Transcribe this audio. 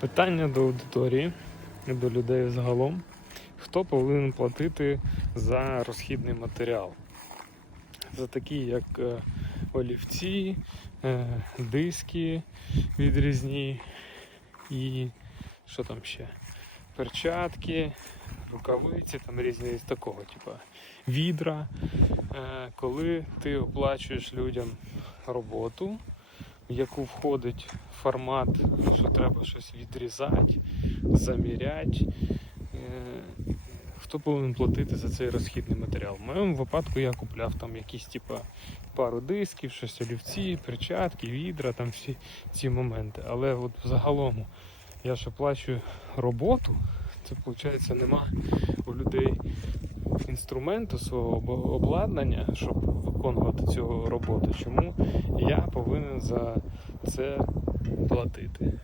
Питання до аудиторії, до людей загалом. Хто повинен платити за розхідний матеріал? За такі, як е, олівці, е, диски відрізні і що там ще? Перчатки, рукавиці, там різні з такого, типу відра. Е, Коли ти оплачуєш людям роботу, в яку входить формат, що треба щось відрізати, заміряти. Е, Хто повинен платити за цей розхідний матеріал? В моєму випадку я купляв там якісь типа пару дисків, щось олівці, перчатки, відра, там всі ці моменти. Але от загалом я ж оплачую роботу, це виходить нема у людей інструменту свого обладнання, щоб виконувати цю роботу. Чому я повинен за це платити?